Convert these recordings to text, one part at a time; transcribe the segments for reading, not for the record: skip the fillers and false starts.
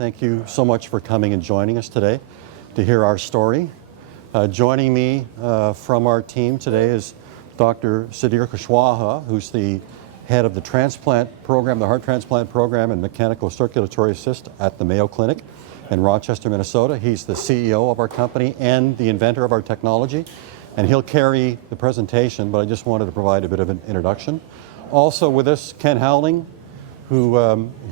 Thank you so much for coming and joining us today to hear our story. Joining me from our team today is Dr. Sudhir Kushwaha, who's the head of the transplant program, the heart transplant program and mechanical circulatory assist at the Mayo Clinic in Rochester, Minnesota. He's the CEO of our company and the inventor of our technology, and he'll carry the presentation, but I just wanted to provide a bit of an introduction. Also with us, Ken Howling, who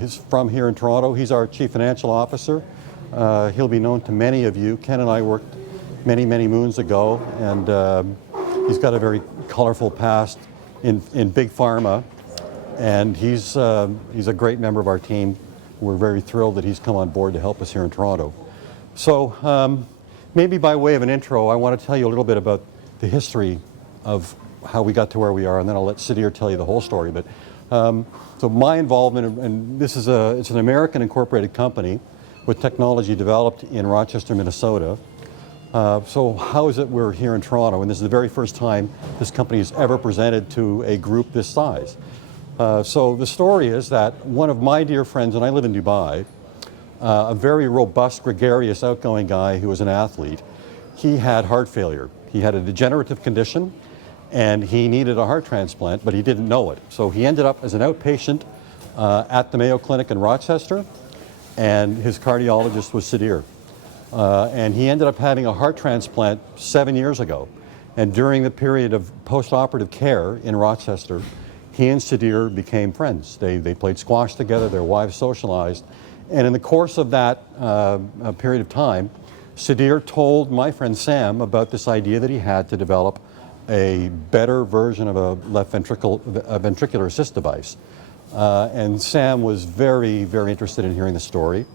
is from here in Toronto. He's our Chief Financial Officer. He'll be known to many of you. Ken and I worked many, many moons ago, and he's got a very colorful past in big pharma, and he's a great member of our team. We're very thrilled that he's come on board to help us here in Toronto. So maybe by way of an intro, I want to tell you a little bit about the history of how we got to where we are, and then I'll let Sudhir tell you the whole story. But so my involvement, and this is it's an American incorporated company with technology developed in Rochester, Minnesota. So how is it we're here in Toronto? And this is the very first time this company has ever presented to a group this size. So the story is that one of my dear friends, and I live in Dubai, a very robust, gregarious, outgoing guy who was an athlete, he had heart failure. He had a degenerative condition, and he needed a heart transplant, but he didn't know it. So he ended up as an outpatient at the Mayo Clinic in Rochester, and his cardiologist was Sudhir. And he ended up having a heart transplant 7 years ago. And during the period of post-operative care in Rochester, he and Sudhir became friends. They played squash together, their wives socialized. And in the course of that period of time, Sudhir told my friend Sam about this idea that he had to develop a better version of a ventricular assist device. And Sam was very, very interested in hearing the story.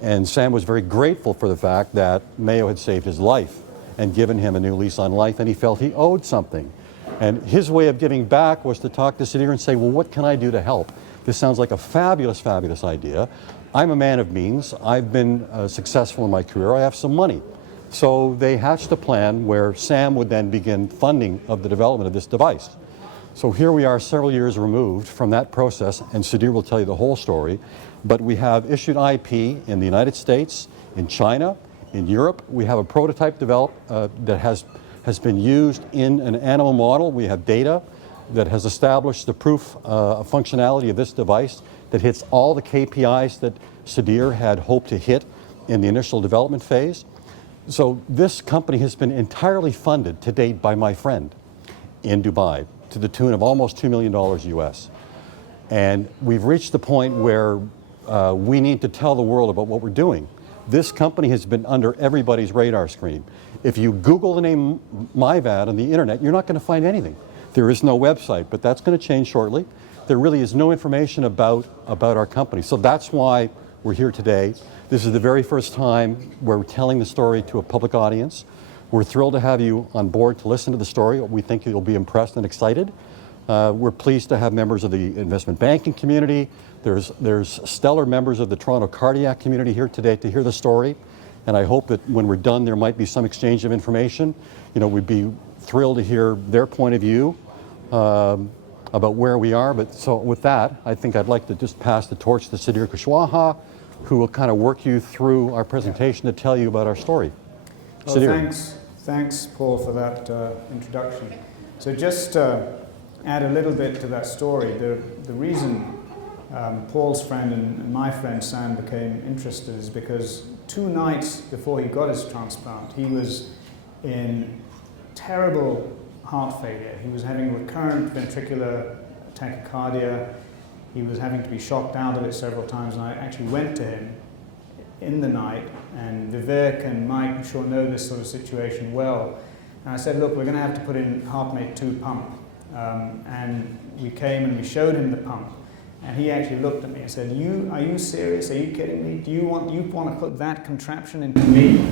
And Sam was very grateful for the fact that Mayo had saved his life and given him a new lease on life, and he felt he owed something. And his way of giving back was to talk to Sudhir and say, well, what can I do to help? This sounds like a fabulous, fabulous idea. I'm a man of means. I've been successful in my career. I have some money. So they hatched a plan where Sam would then begin funding of the development of this device. So here we are several years removed from that process, and Sudhir will tell you the whole story. But we have issued IP in the United States, in China, in Europe. We have a prototype developed that has been used in an animal model. We have data that has established the proof of functionality of this device that hits all the KPIs that Sudhir had hoped to hit in the initial development phase. So this company has been entirely funded to date by my friend in Dubai to the tune of almost $2 million US. And we've reached the point where we need to tell the world about what we're doing. This company has been under everybody's radar screen. If you Google the name MI-VAD on the internet, you're not going to find anything. There is no website, but that's going to change shortly. There really is no information about our company. So that's why we're here today. This is the very first time we're telling the story to a public audience. We're thrilled to have you on board to listen to the story. We think you'll be impressed and excited. We're pleased to have members of the investment banking community. There's stellar members of the Toronto cardiac community here today to hear the story. And I hope that when we're done, there might be some exchange of information. You know, we'd be thrilled to hear their point of view about where we are. But so with that, I think I'd like to just pass the torch to Sudhir Kushwaha, who will kind of work you through our presentation to tell you about our story. Well, thanks, Paul, for that introduction. So just add a little bit to that story. The reason Paul's friend and my friend Sam became interested is because 2 nights before he got his transplant, he was in terrible heart failure. He was having recurrent ventricular tachycardia. He was having to be shocked out of it several times, and I actually went to him in the night, and Vivek and Mike, I'm sure, know this sort of situation well. And I said, look, we're going to have to put in HeartMate 2 pump. And we came and we showed him the pump. And he actually looked at me and said, are you serious? Are you kidding me? You want to put that contraption into me?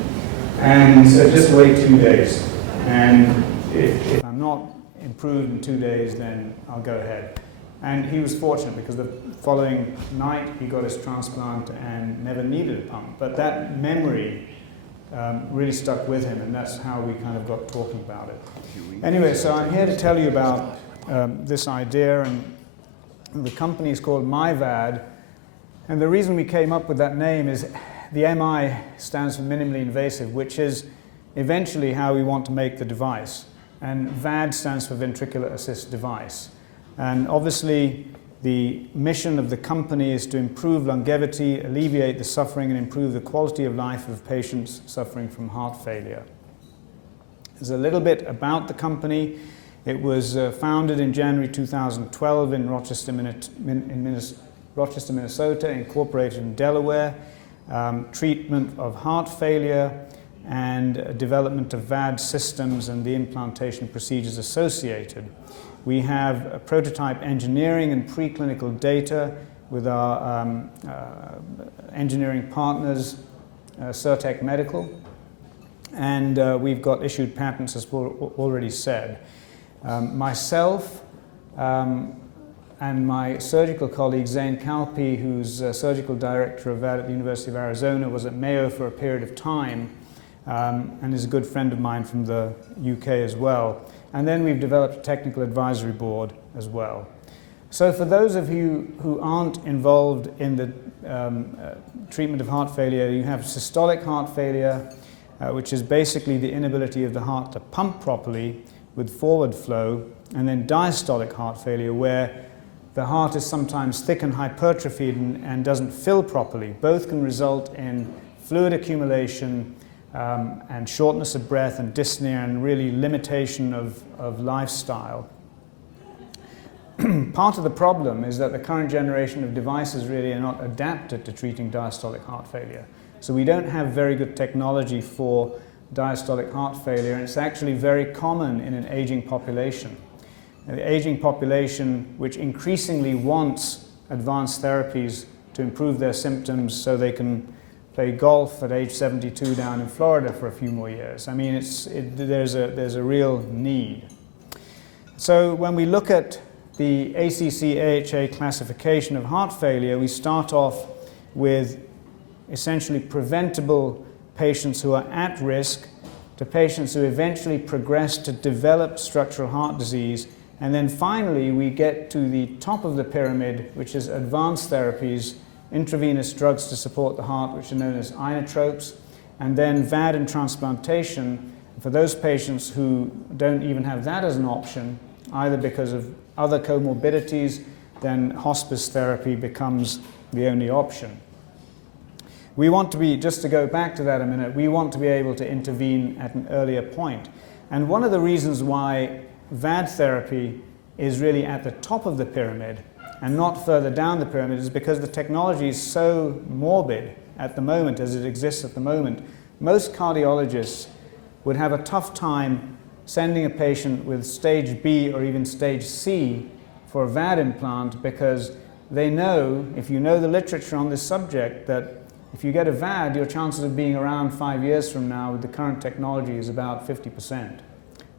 And he said, just wait 2 days. And if I'm not improved in 2 days, then I'll go ahead. And he was fortunate because the following night he got his transplant and never needed a pump. But that memory really stuck with him, and that's how we kind of got talking about it. Anyway, so I'm here to tell you about this idea, and the company is called MI-VAD, And the reason we came up with that name is the MI stands for minimally invasive, which is eventually how we want to make the device. And VAD stands for Ventricular Assist Device. And obviously, the mission of the company is to improve longevity, alleviate the suffering, and improve the quality of life of patients suffering from heart failure. There's a little bit about the company. It was founded in January 2012 in Rochester, Minnesota, incorporated in Delaware. Treatment of heart failure and development of VAD systems and the implantation procedures associated. We have a prototype engineering and preclinical data with our engineering partners, Certec Medical, and we've got issued patents, as already said. Myself and my surgical colleague, Zane Kalpi, who's surgical director of VAD at the University of Arizona, was at Mayo for a period of time, and is a good friend of mine from the UK as well. And then we've developed a technical advisory board as well. So for those of you who aren't involved in the treatment of heart failure, you have systolic heart failure, which is basically the inability of the heart to pump properly with forward flow, and then diastolic heart failure, where the heart is sometimes thick and hypertrophied and doesn't fill properly. Both can result in fluid accumulation and shortness of breath and dyspnea and really limitation of lifestyle. Part of the problem is that the current generation of devices really are not adapted to treating diastolic heart failure. So we don't have very good technology for diastolic heart failure, and it's actually very common in an aging population. The aging population, which increasingly wants advanced therapies to improve their symptoms so they can play golf at age 72 down in Florida for a few more years. I mean, there's a real need. So when we look at the ACC-AHA classification of heart failure, we start off with essentially preventable patients who are at risk to patients who eventually progress to develop structural heart disease. And then finally, we get to the top of the pyramid, which is advanced therapies, intravenous drugs to support the heart, which are known as inotropes, and then VAD and transplantation. For those patients who don't even have that as an option, either because of other comorbidities, then hospice therapy becomes the only option. We want to be, just to go back to that a minute, we want to be able to intervene at an earlier point. And one of the reasons why VAD therapy is really at the top of the pyramid and not further down the pyramid is because the technology is so morbid at the moment, as it exists at the moment. Most cardiologists would have a tough time sending a patient with stage B or even stage C for a VAD implant, because they know, if you know the literature on this subject, that if you get a VAD, your chances of being around 5 years from now with the current technology is about 50%.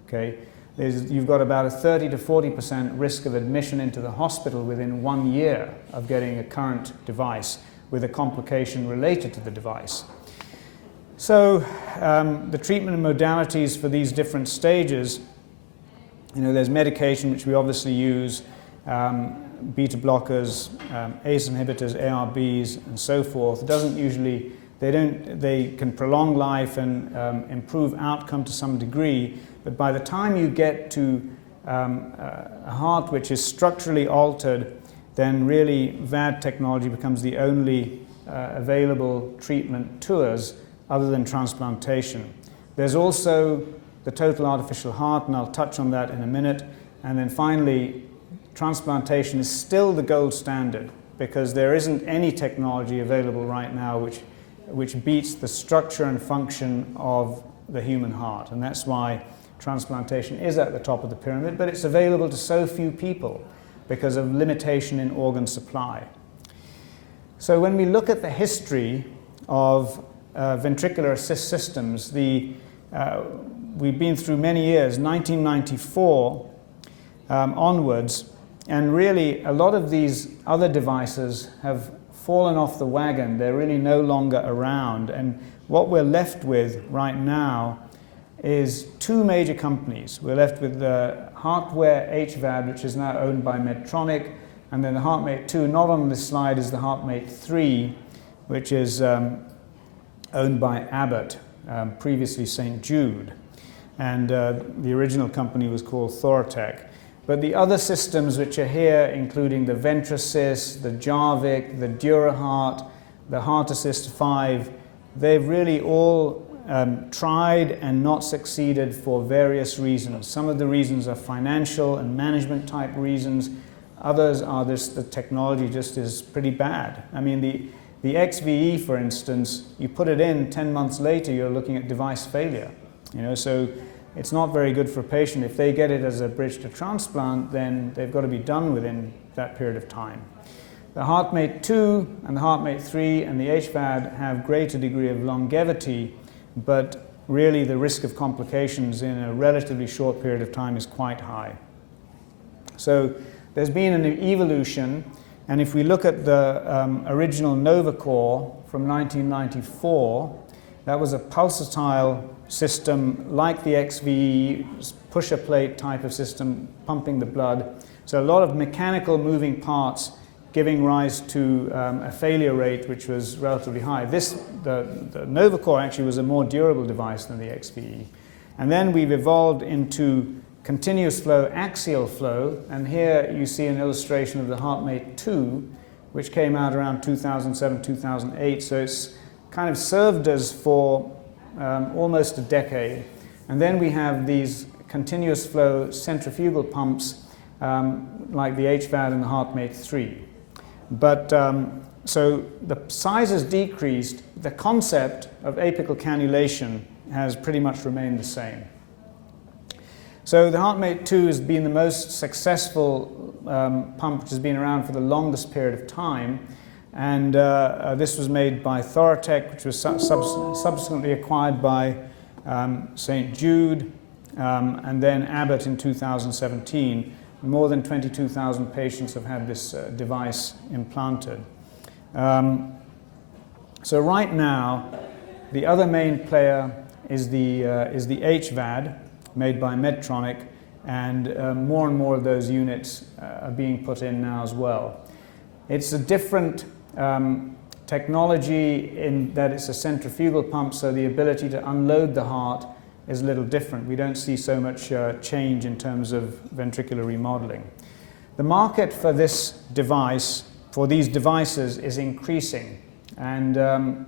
Okay? You've got about a 30 to 40% risk of admission into the hospital within 1 year of getting a current device with a complication related to the device. So the treatment modalities for these different stages, there's medication, which we obviously use, beta blockers, ACE inhibitors, ARBs, and so forth. They can prolong life and improve outcome to some degree, but by the time you get to a heart which is structurally altered, then really VAD technology becomes the only available treatment to us other than transplantation. There's also the total artificial heart, and I'll touch on that in a minute. And then finally, transplantation is still the gold standard, because there isn't any technology available right now which beats the structure and function of the human heart. And that's why transplantation is at the top of the pyramid, but it's available to so few people because of limitation in organ supply. So when we look at the history of ventricular assist systems, we've been through many years, 1994 onwards, and really a lot of these other devices have fallen off the wagon. They're really no longer around, and what we're left with right now is two major companies. We're left with the Heartware HVAD, which is now owned by Medtronic, And then the HeartMate 2, not on this slide, is the HeartMate 3, which is owned by Abbott, previously St. Jude. And the original company was called Thoratec. But the other systems which are here, including the Ventrassist, the Jarvik, the DuraHeart, the Heart Assist 5, they've really all tried and not succeeded for various reasons. Some of the reasons are financial and management type reasons. Others are the technology just is pretty bad. I mean, the XVE, for instance, you put it in, 10 months later, you're looking at device failure. So it's not very good for a patient. If they get it as a bridge to transplant, then they've got to be done within that period of time. The HeartMate 2 and the HeartMate 3 and the HVAD have greater degree of longevity, but really the risk of complications in a relatively short period of time is quite high. So there's been an evolution, and if we look at the original NovaCore from 1994, that was a pulsatile system like the XVE, pusher plate type of system, pumping the blood. So a lot of mechanical moving parts giving rise to a failure rate which was relatively high. The NovaCore actually was a more durable device than the XVE. And then we've evolved into continuous flow, axial flow, and here you see an illustration of the HeartMate 2, which came out around 2007, 2008. So it's kind of served us for almost a decade. And then we have these continuous flow centrifugal pumps like the HVAD and the HeartMate 3. But so the size has decreased. The concept of apical cannulation has pretty much remained the same. So the HeartMate 2 has been the most successful pump which has been around for the longest period of time. And this was made by Thoratec, which was subsequently acquired by St. Jude, and then Abbott in 2017. More than 22,000 patients have had this device implanted. So right now, the other main player is the HVAD, made by Medtronic, and more and more of those units are being put in now as well. It's a different technology in that it's a centrifugal pump, so the ability to unload the heart is a little different. We don't see so much change in terms of ventricular remodeling. The market for this device, for these devices, is increasing. And I'm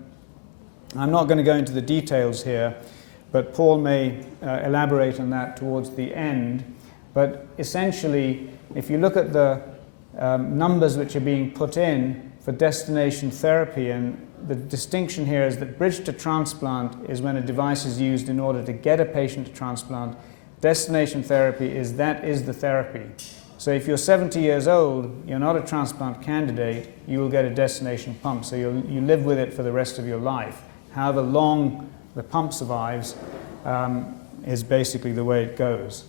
not going to go into the details here, but Paul may elaborate on that towards the end. But essentially, if you look at the numbers which are being put in for destination therapy, and the distinction here is that bridge to transplant is when a device is used in order to get a patient to transplant. Destination therapy is the therapy. So if you're 70 years old, you're not a transplant candidate, you will get a destination pump. So you live with it for the rest of your life. However long the pump survives is basically the way it goes.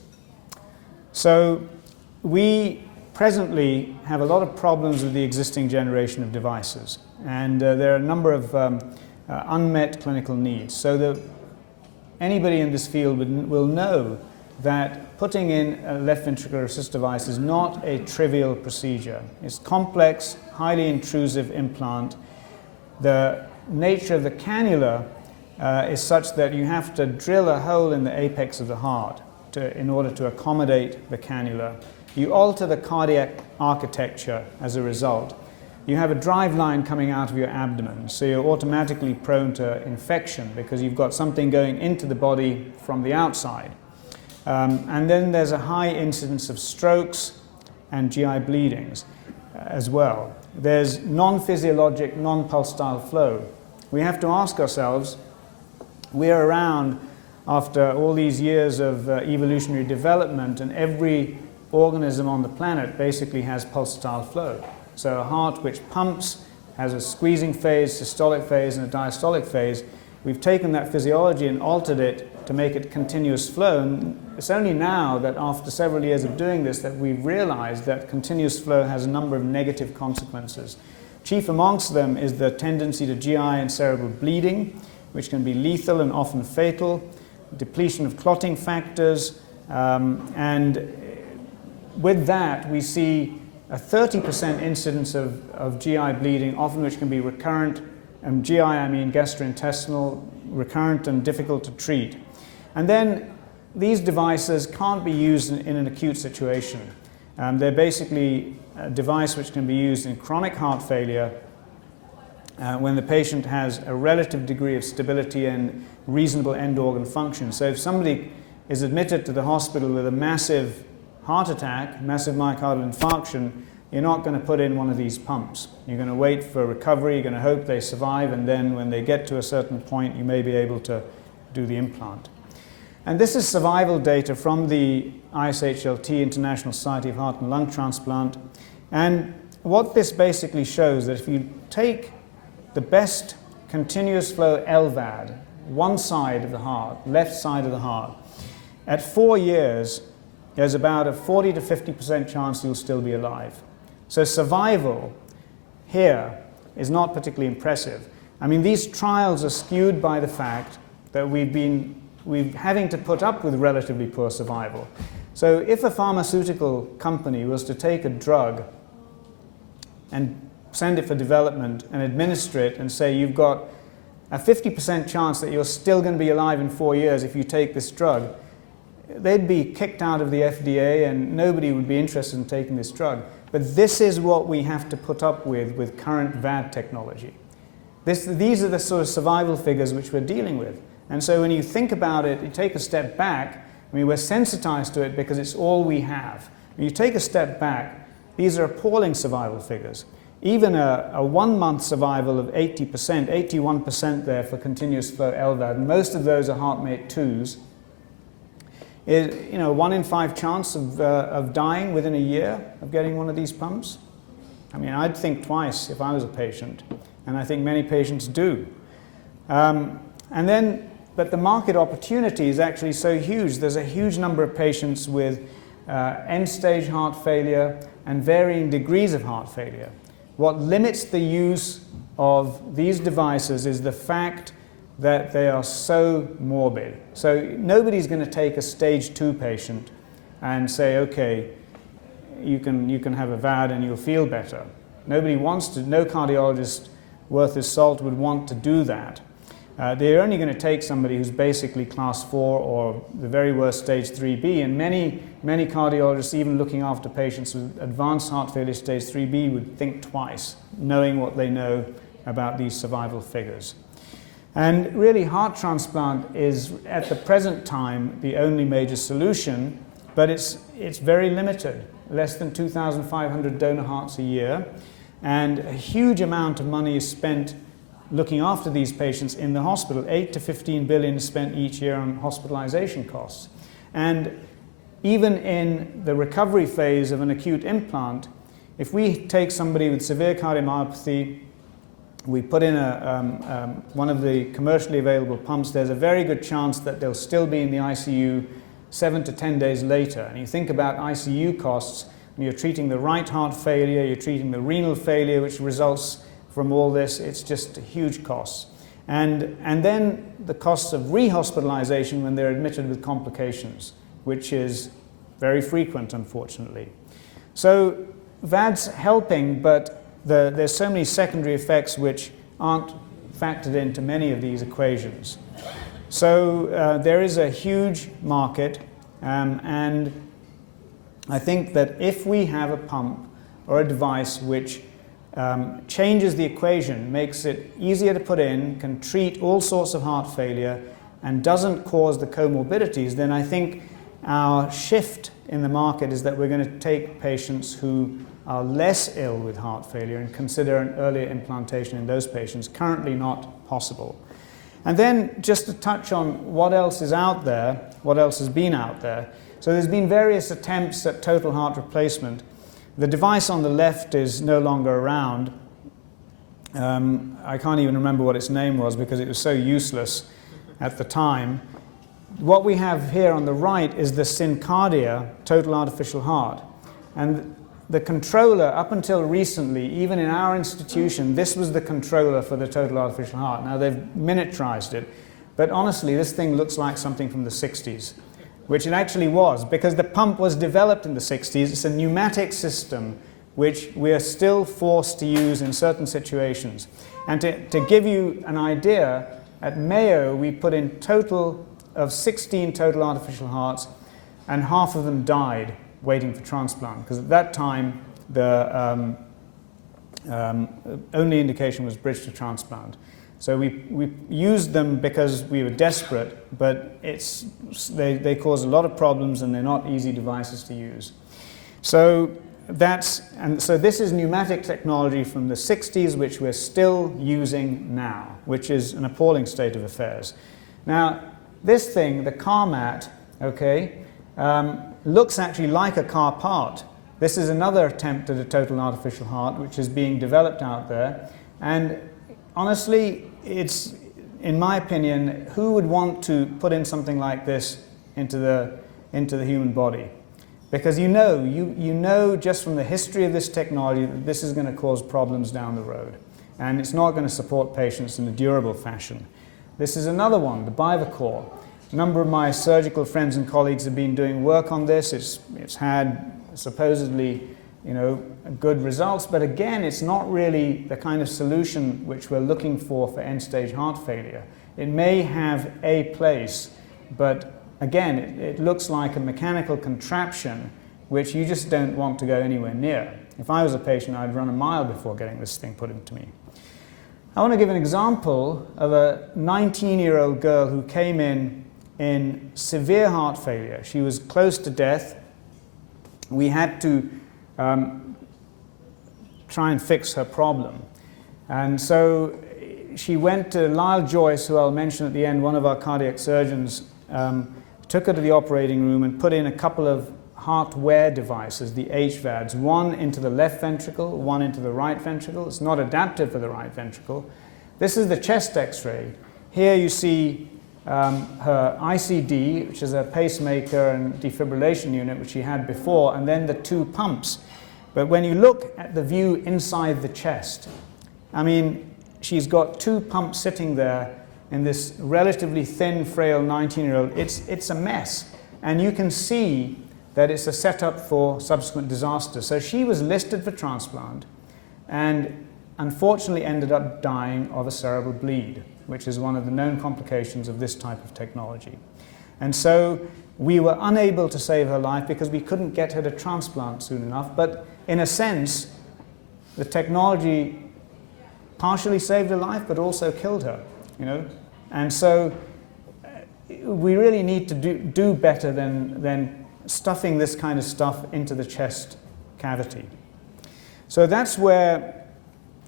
So we presently have a lot of problems with the existing generation of devices, and there are a number of unmet clinical needs. So anybody in this field will know that putting in a left ventricular assist device is not a trivial procedure. It's complex, highly intrusive implant. The nature of the cannula is such that you have to drill a hole in the apex of the heart in order to accommodate the cannula. You alter the cardiac architecture as a result. You have a drive line coming out of your abdomen, so you're automatically prone to infection because you've got something going into the body from the outside. And then there's a high incidence of strokes and GI bleedings as well. There's non-physiologic, non-pulsatile flow. We have to ask ourselves, we're around after all these years of evolutionary development, and every organism on the planet basically has pulsatile flow. So a heart which pumps has a squeezing phase, systolic phase, and a diastolic phase. We've taken that physiology and altered it to make it continuous flow. And it's only now that after several years of doing this that we've realized that continuous flow has a number of negative consequences. Chief amongst them is the tendency to GI and cerebral bleeding, which can be lethal and often fatal, depletion of clotting factors, and with that we see a 30% incidence of GI bleeding, often which can be recurrent, and GI I mean gastrointestinal, recurrent and difficult to treat. And then these devices can't be used in an acute situation. They're basically a device which can be used in chronic heart failure when the patient has a relative degree of stability and reasonable end organ function. So if somebody is admitted to the hospital with a massive heart attack, massive myocardial infarction, you're not going to put in one of these pumps. You're going to wait for recovery, you're going to hope they survive, and then when they get to a certain point, you may be able to do the implant. And this is survival data from the ISHLT, International Society of Heart and Lung Transplant. And what this basically shows that if you take the best continuous flow LVAD, one side of the heart, left side of the heart, at 4 years, there's about a 40 to 50% chance you'll still be alive. So survival here is not particularly impressive. I mean, these trials are skewed by the fact that we're having to put up with relatively poor survival. So if a pharmaceutical company was to take a drug and send it for development and administer it and say you've got a 50% chance that you're still going to be alive in 4 years if you take this drug, they'd be kicked out of the FDA and nobody would be interested in taking this drug. But this is what we have to put up with current VAD technology. These are the sort of survival figures which we're dealing with. And so when you think about it, you take a step back, I mean, we're sensitized to it because it's all we have. When you take a step back, these are appalling survival figures. Even a 1 month survival of 80%, 81% there for continuous flow LVAD, and most of those are HeartMate 2s, is 1 in 5 chance of dying within a year of getting one of these pumps. I mean, I'd think twice if I was a patient, and I think many patients do. But the market opportunity is actually so huge. There's a huge number of patients with end-stage heart failure and varying degrees of heart failure. What limits the use of these devices is the fact that they are so morbid. So nobody's going to take a stage 2 patient and say, okay, you can have a VAD and you'll feel better. Nobody wants to, no cardiologist worth his salt would want to do that. They're only going to take somebody who's basically class 4 or the very worst stage 3B, and many cardiologists, even looking after patients with advanced heart failure stage 3B, would think twice, knowing what they know about these survival figures. And really, heart transplant is, at the present time, the only major solution, but it's very limited. Less than 2,500 donor hearts a year, and a huge amount of money is spent looking after these patients in the hospital. 8 to 15 billion is spent each year on hospitalization costs. And even in the recovery phase of an acute implant, if we take somebody with severe cardiomyopathy, we put in one of the commercially available pumps, there's a very good chance that they'll still be in the ICU 7 to 10 days later. And you think about ICU costs, when you're treating the right heart failure, you're treating the renal failure, which results from all this, it's just huge costs. And then the costs of rehospitalization when they're admitted with complications, which is very frequent, unfortunately. So VAD's helping, but there's so many secondary effects which aren't factored into many of these equations. So there is a huge market, and I think that if we have a pump or a device which changes the equation, makes it easier to put in, can treat all sorts of heart failure, and doesn't cause the comorbidities, then I think our shift in the market is that we're going to take patients who are less ill with heart failure and consider an earlier implantation in those patients. Currently not possible. And then just to touch on what else is out there, what else has been out there. So there's been various attempts at total heart replacement. The device on the left is no longer around. I can't even remember what its name was because it was so useless at the time. What we have here on the right is the Syncardia total artificial heart. And the controller, up until recently, even in our institution, this was the controller for the total artificial heart. Now they've miniaturized it, but honestly, this thing looks like something from the 60s, which it actually was, because the pump was developed in the 60s. It's a pneumatic system which we are still forced to use in certain situations. And to give you an idea, at Mayo we put in total of 16 total artificial hearts, and half of them died waiting for transplant, because at that time the only indication was bridge to transplant. So we used them because we were desperate, but they cause a lot of problems and they're not easy devices to use. So this is pneumatic technology from the 60s, which we're still using now, which is an appalling state of affairs. Now, this thing, the car mat, okay, looks actually like a car part. This is another attempt at a total artificial heart, which is being developed out there. And honestly, it's, in my opinion, who would want to put in something like this into the human body? Because you know just from the history of this technology that this is going to cause problems down the road. And it's not going to support patients in a durable fashion. This is another one, the Bivacor. A number of my surgical friends and colleagues have been doing work on this. It's had supposedly, good results, but again, it's not really the kind of solution which we're looking for end-stage heart failure. It may have a place, but again, it looks like a mechanical contraption which you just don't want to go anywhere near. If I was a patient, I'd run a mile before getting this thing put into me. I want to give an example of a 19-year-old girl who came in severe heart failure. She was close to death. We had to try and fix her problem. And so she went to Lyle Joyce, who I'll mention at the end, one of our cardiac surgeons, took her to the operating room and put in a couple of heart wear devices, the HVADs, one into the left ventricle, one into the right ventricle. It's not adaptive for the right ventricle. This is the chest x-ray. Here you see her ICD, which is a pacemaker and defibrillation unit, which she had before, and then the two pumps. But when you look at the view inside the chest, I mean, she's got two pumps sitting there in this relatively thin, frail 19-year-old. It's a mess. And you can see that it's a setup for subsequent disaster. So she was listed for transplant and unfortunately ended up dying of a cerebral bleed, which is one of the known complications of this type of technology. And so we were unable to save her life because we couldn't get her to transplant soon enough. But in a sense, the technology partially saved her life, but also killed her, And so we really need to do better than stuffing this kind of stuff into the chest cavity. So that's where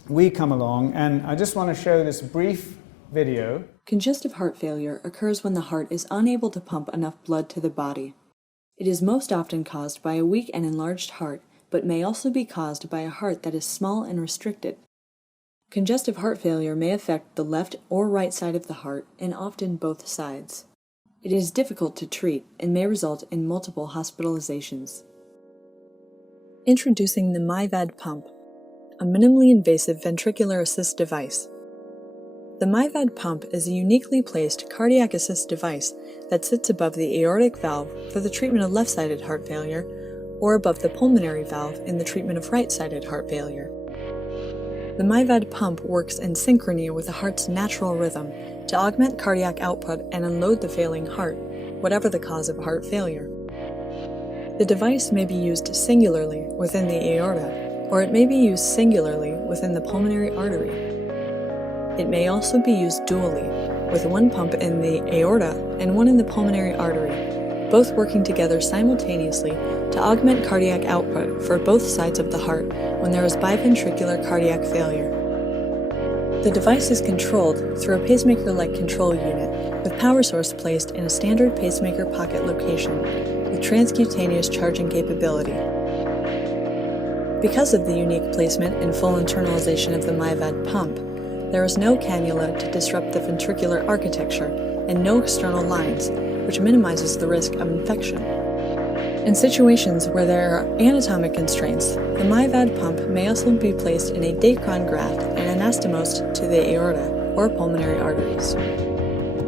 we come along, and I just want to show this brief video. Congestive heart failure occurs when the heart is unable to pump enough blood to the body. It is most often caused by a weak and enlarged heart, but may also be caused by a heart that is small and restricted. Congestive heart failure may affect the left or right side of the heart, and often both sides. It is difficult to treat and may result in multiple hospitalizations. Introducing the MI-VAD pump, a minimally invasive ventricular assist device. The MI-VAD pump is a uniquely placed cardiac assist device that sits above the aortic valve for the treatment of left-sided heart failure, or above the pulmonary valve in the treatment of right-sided heart failure. The MI-VAD pump works in synchrony with the heart's natural rhythm to augment cardiac output and unload the failing heart, whatever the cause of heart failure. The device may be used singularly within the aorta, or it may be used singularly within the pulmonary artery. It may also be used dually, with one pump in the aorta and one in the pulmonary artery, both working together simultaneously to augment cardiac output for both sides of the heart when there is biventricular cardiac failure. The device is controlled through a pacemaker-like control unit with power source placed in a standard pacemaker pocket location with transcutaneous charging capability. Because of the unique placement and full internalization of the MI-VAD pump, there is no cannula to disrupt the ventricular architecture and no external lines, which minimizes the risk of infection. In situations where there are anatomic constraints, the MI-VAD pump may also be placed in a Dacron graft and anastomosed to the aorta or pulmonary arteries.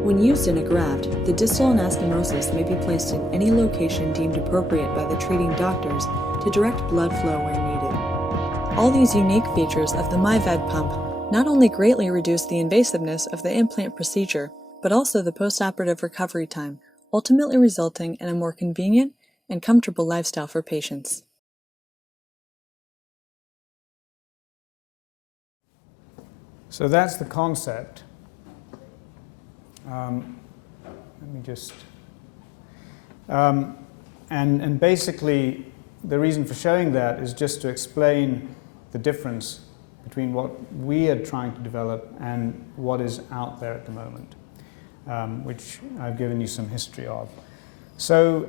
When used in a graft, the distal anastomosis may be placed in any location deemed appropriate by the treating doctors to direct blood flow where needed. All these unique features of the MI-VAD pump not only greatly reduce the invasiveness of the implant procedure, but also the postoperative recovery time, ultimately resulting in a more convenient and comfortable lifestyle for patients. So that's the concept. Let me just... and basically, the reason for showing that is just to explain the difference between what we are trying to develop and what is out there at the moment, which I've given you some history of. So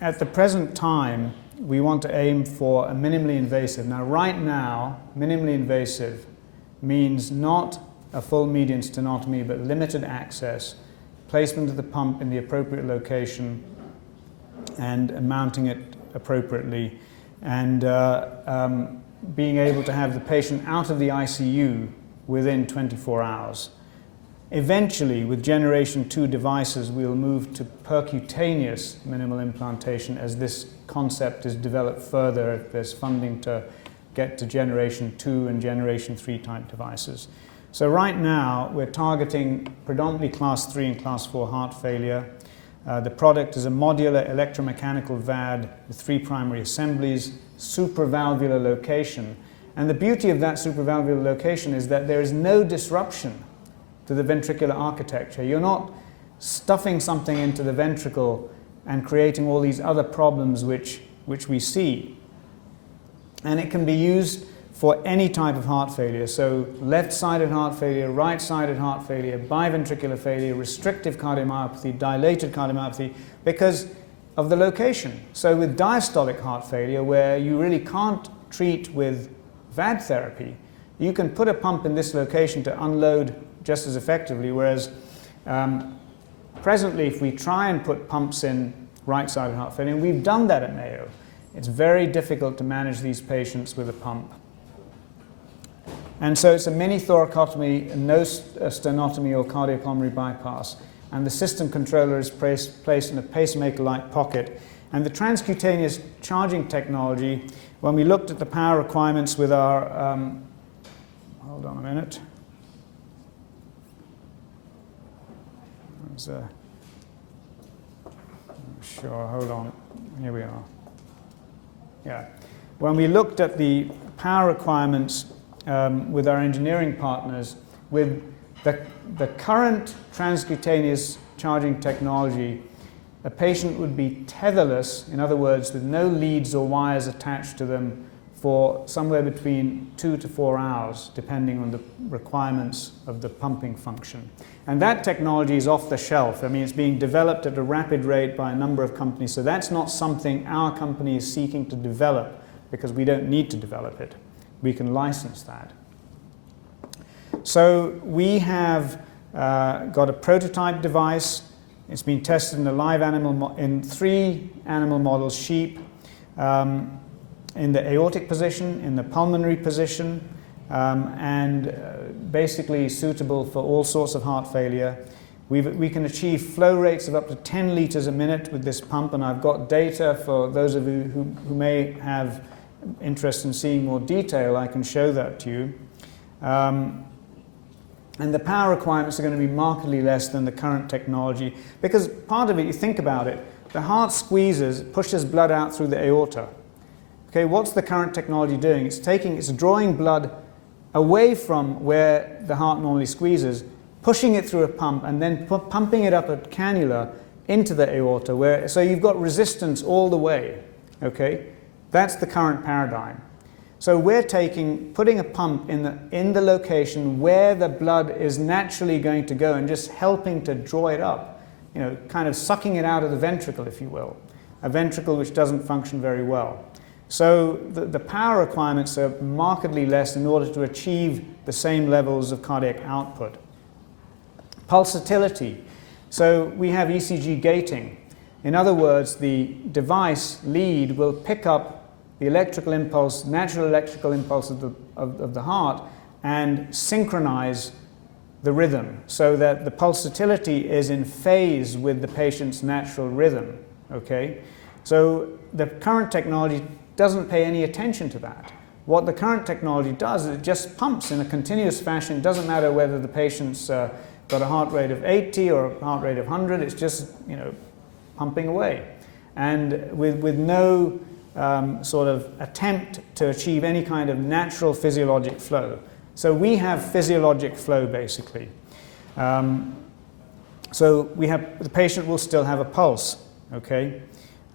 at the present time, we want to aim for a minimally invasive. Now, right now, minimally invasive means not a full median stenotomy, but limited access, placement of the pump in the appropriate location, and mounting it appropriately, and being able to have the patient out of the ICU within 24 hours. Eventually, with Generation 2 devices, we'll move to percutaneous minimal implantation as this concept is developed further, if there's funding to get to Generation 2 and Generation 3 type devices. So right now, we're targeting predominantly Class 3 and Class 4 heart failure. The product is a modular electromechanical VAD with 3 primary assemblies, supravalvular location. And the beauty of that supravalvular location is that there is no disruption to the ventricular architecture. You're not stuffing something into the ventricle and creating all these other problems which we see. And it can be used for any type of heart failure. So left-sided heart failure, right-sided heart failure, biventricular failure, restrictive cardiomyopathy, dilated cardiomyopathy, because of the location. So with diastolic heart failure, where you really can't treat with VAD therapy, you can put a pump in this location to unload just as effectively, whereas presently, if we try and put pumps in right-sided heart failure, and we've done that at Mayo, it's very difficult to manage these patients with a pump. And so it's a mini thoracotomy, no stenotomy or cardiopulmonary bypass. And the system controller is placed in a pacemaker-like pocket. And the transcutaneous charging technology, when we looked at the power requirements with our, hold on a minute. Sure, hold on. Here we are. Yeah. When we looked at the power requirements with our engineering partners, with the current transcutaneous charging technology, a patient would be tetherless, in other words, with no leads or wires attached to them for somewhere between 2 to 4 hours, depending on the requirements of the pumping function. And that technology is off the shelf. I mean, it's being developed at a rapid rate by a number of companies, so that's not something our company is seeking to develop, because we don't need to develop it. We can license that. So we have got a prototype device. It's been tested in a live animal, in 3 animal models: sheep, in the aortic position, in the pulmonary position, and basically suitable for all sorts of heart failure. We can achieve flow rates of up to 10 liters a minute with this pump, and I've got data for those of you who may have interest in seeing more detail. I can show that to you. And the power requirements are going to be markedly less than the current technology, because part of it, you think about it, the heart squeezes, pushes blood out through the aorta. Okay, what's the current technology doing? It's drawing blood away from where the heart normally squeezes, pushing it through a pump, and then pumping it up a cannula into the aorta, so you've got resistance all the way. Okay, that's the current paradigm. So we're putting a pump in the location where the blood is naturally going to go, and just helping to draw it up, kind of sucking it out of the ventricle, if you will, a ventricle which doesn't function very well. So the power requirements are markedly less in order to achieve the same levels of cardiac output. Pulsatility. So we have ECG gating. In other words, the device lead will pick up the electrical impulse, natural electrical impulse of the heart, and synchronize the rhythm so that the pulsatility is in phase with the patient's natural rhythm. Okay? So the current technology doesn't pay any attention to that. What the current technology does is it just pumps in a continuous fashion. It doesn't matter whether the patient's got a heart rate of 80 or a heart rate of 100, it's just, you know, pumping away. And with no sort of attempt to achieve any kind of natural physiologic flow. So we have physiologic flow, basically. So the patient will still have a pulse, okay?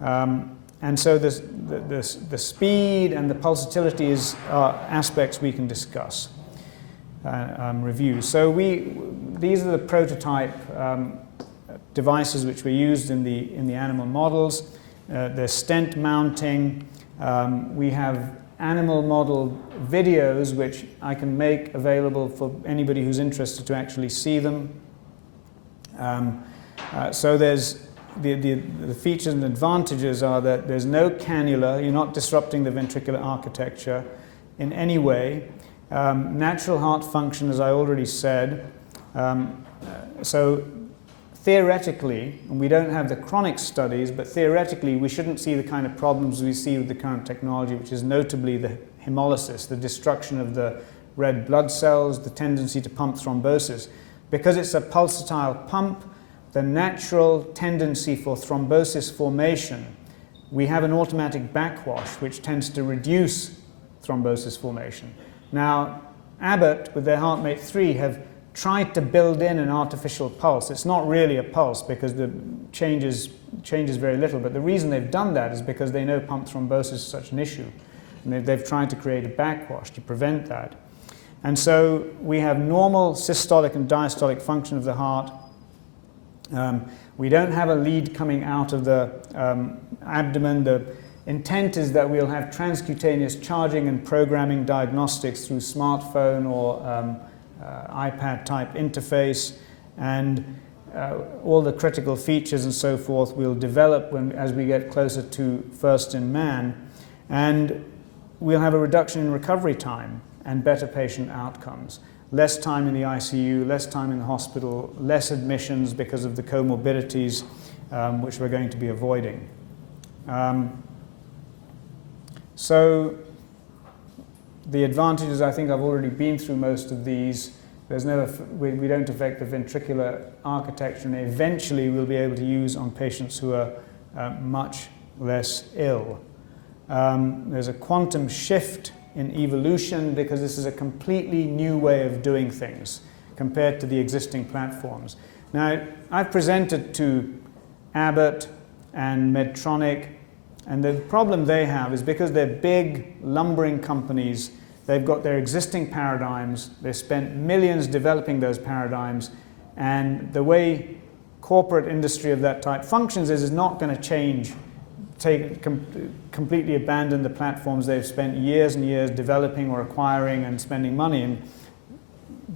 And so the speed and the pulsatility are aspects we can discuss, review. So these are the prototype devices which were used in the animal models. There's stent mounting. We have animal model videos which I can make available for anybody who's interested to actually see them. So there's the features and advantages are that there's no cannula, you're not disrupting the ventricular architecture in any way. Natural heart function, as I already said. So theoretically, and we don't have the chronic studies, but theoretically we shouldn't see the kind of problems we see with the current technology, which is notably the hemolysis, the destruction of the red blood cells, the tendency to pump thrombosis. Because it's a pulsatile pump, the natural tendency for thrombosis formation, we have an automatic backwash which tends to reduce thrombosis formation. Now, Abbott, with their HeartMate 3, have tried to build in an artificial pulse. It's not really a pulse because the changes very little, but the reason they've done that is because they know pump thrombosis is such an issue. And they've tried to create a backwash to prevent that. And so we have normal systolic and diastolic function of the heart. We don't have a lead coming out of the abdomen. The intent is that we'll have transcutaneous charging and programming diagnostics through smartphone or iPad type interface, and all the critical features and so forth we'll develop as we get closer to first in man, and we'll have a reduction in recovery time and better patient outcomes. Less time in the ICU, less time in the hospital, less admissions because of the comorbidities which we're going to be avoiding. So the advantages, I think I've already been through most of these. We don't affect the ventricular architecture, and eventually we'll be able to use on patients who are much less ill. There's a quantum shift in evolution because this is a completely new way of doing things compared to the existing platforms. Now, I've presented to Abbott and Medtronic, and the problem they have is because they're big, lumbering companies, they've got their existing paradigms, they've spent millions developing those paradigms, and the way corporate industry of that type functions is not going to change, completely abandon the platforms they've spent years and years developing or acquiring and spending money in,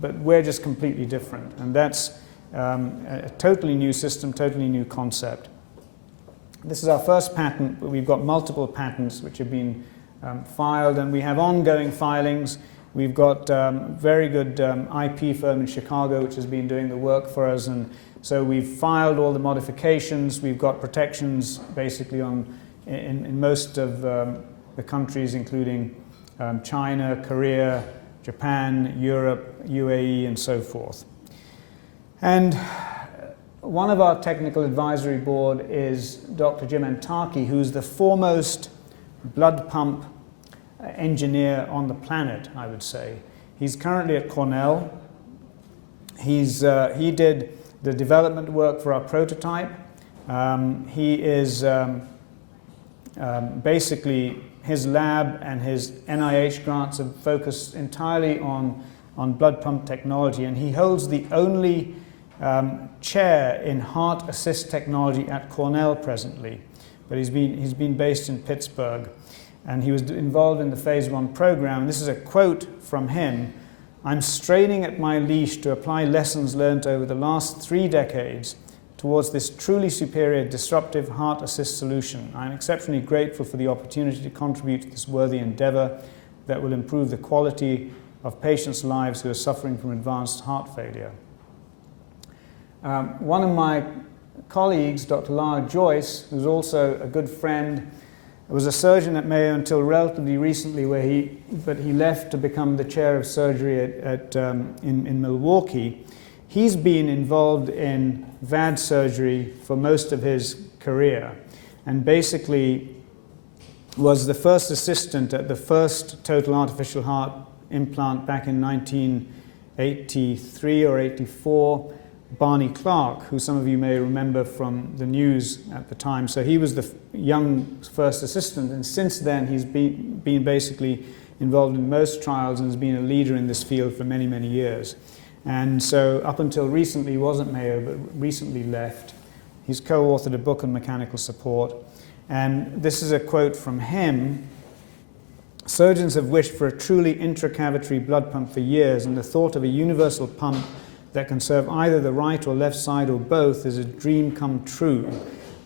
but we're just completely different, and that's a totally new system, totally new concept. This is our first patent, but we've got multiple patents which have been filed, and we have ongoing filings. We've got very good IP firm in Chicago which has been doing the work for us, and so we've filed all the modifications. We've got protections basically in most of the countries, including China, Korea, Japan, Europe, UAE, and so forth. And one of our technical advisory board is Dr. Jim Antaki, who's the foremost blood pump engineer on the planet, I would say. He's currently at Cornell. He did the development work for our prototype. He is basically, his lab and his NIH grants are focused entirely on blood pump technology, and he holds the only chair in heart assist technology at Cornell presently, but he's been based in Pittsburgh, and he was involved in the phase 1 program. This is a quote from him: "I'm straining at my leash to apply lessons learned over the last 3 decades towards this truly superior disruptive heart assist solution. I'm exceptionally grateful for the opportunity to contribute to this worthy endeavor that will improve the quality of patients' lives who are suffering from advanced heart failure." One of my colleagues, Dr. Lara Joyce, who's also a good friend, was a surgeon at Mayo until relatively recently, but he left to become the chair of surgery in Milwaukee. He's been involved in VAD surgery for most of his career, and basically was the first assistant at the first total artificial heart implant back in 1983 or 84, Barney Clark, who some of you may remember from the news at the time. So he was the young first assistant, and since then he's been basically involved in most trials and has been a leader in this field for many, many years. And so up until recently, he wasn't Mayo, but recently left. He's co-authored a book on mechanical support. And this is a quote from him: "Surgeons have wished for a truly intracavitary blood pump for years, and the thought of a universal pump that can serve either the right or left side or both is a dream come true.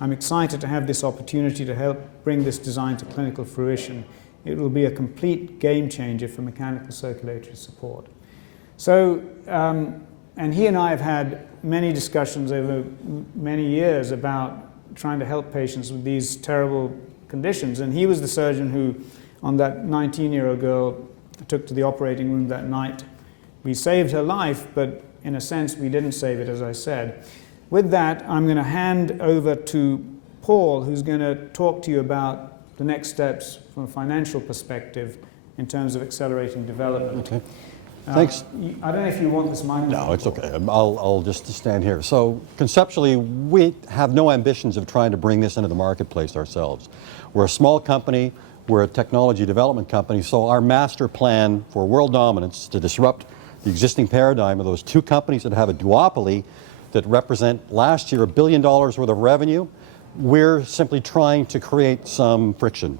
I'm excited to have this opportunity to help bring this design to clinical fruition. It will be a complete game changer for mechanical circulatory support." So, and he and I have had many discussions over many years about trying to help patients with these terrible conditions. And he was the surgeon who, on that 19-year-old girl, took to the operating room that night. We saved her life, but in a sense, we didn't save it, as I said. With that, I'm going to hand over to Paul, who's going to talk to you about the next steps from a financial perspective in terms of accelerating development. Okay. Thanks. I don't know if you want this microphone. No, it's okay. I'll just stand here. So conceptually, we have no ambitions of trying to bring this into the marketplace ourselves. We're a small company. We're a technology development company. So our master plan for world dominance is to disrupt the existing paradigm of those two companies that have a duopoly that represent last year $1 billion worth of revenue. We're simply trying to create some friction.